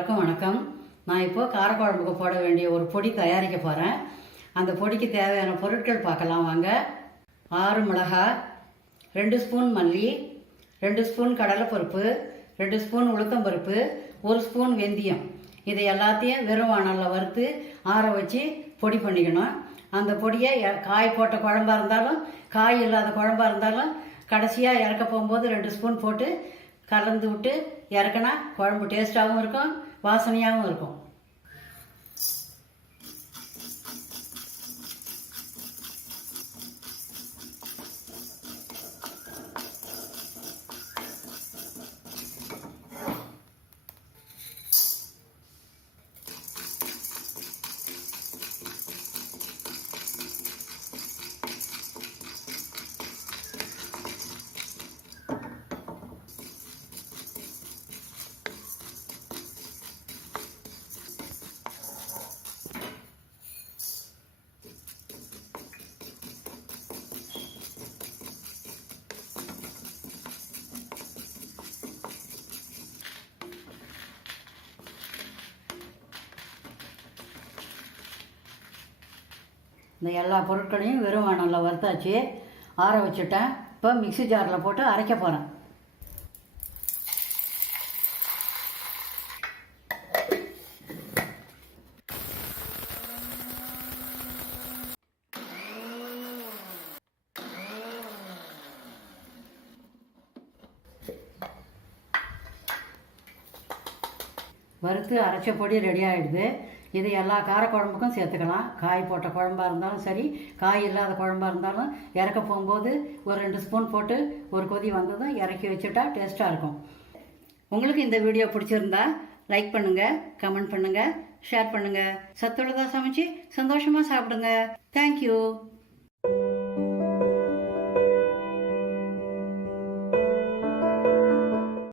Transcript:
எல்லாருக்கும் வணக்கம். நான் இப்போ காரக்குழம்புக்கு போட வேண்டிய ஒரு பொடி தயாரிக்க போகிறேன். அந்த பொடிக்கு தேவையான பொருட்கள் பார்க்கலாம் வாங்க. 6 மிளகாய், 2 ஸ்பூன் மல்லி, 2 ஸ்பூன் கடலைப்பருப்பு, 2 ஸ்பூன் உளுத்தம்பருப்பு, 1 ஸ்பூன் வெந்தயம். இதை எல்லாத்தையும் வெறும் வாணலில் வறுத்து ஆற வச்சு பொடி பண்ணிக்கணும். அந்த பொடியை காய் போட்ட குழம்பா இருந்தாலும் காய் இல்லாத குழம்பா இருந்தாலும் கடைசியாக இறக்க போகும்போது 2 ஸ்பூன் போட்டு கலந்து விட்டு இறக்குனா குழம்பு டேஸ்ட்டாகவும் இருக்கும், வாசனையாகவும் இருக்கும். இந்த எல்லா பொருட்களையும் வெறும் வாணலில் வறுத்தாச்சு, ஆற வச்சுட்டேன். இப்போ மிக்ஸி ஜாரில் போட்டு அரைக்க போகிறேன். வறுத்து அரைச்ச பொடி ரெடி ஆகிடுது. இது எல்லா காரக்குழம்புக்கும் சேர்த்துக்கலாம். காய் போட்ட குழம்பா இருந்தாலும் சரி, காய் இல்லாத குழம்பா இருந்தாலும் இறக்க போகும்போது ஒரு 2 ஸ்பூன் போட்டு ஒரு கொதி வந்ததும் இறக்கி வச்சுட்டா டேஸ்ட்டாக இருக்கும். உங்களுக்கு இந்த வீடியோ பிடிச்சிருந்தா லைக் பண்ணுங்கள், கமெண்ட் பண்ணுங்கள், ஷேர் பண்ணுங்கள். சத்துள்ளதாக சமைச்சு சந்தோஷமாக சாப்பிடுங்க. தேங்க்யூ.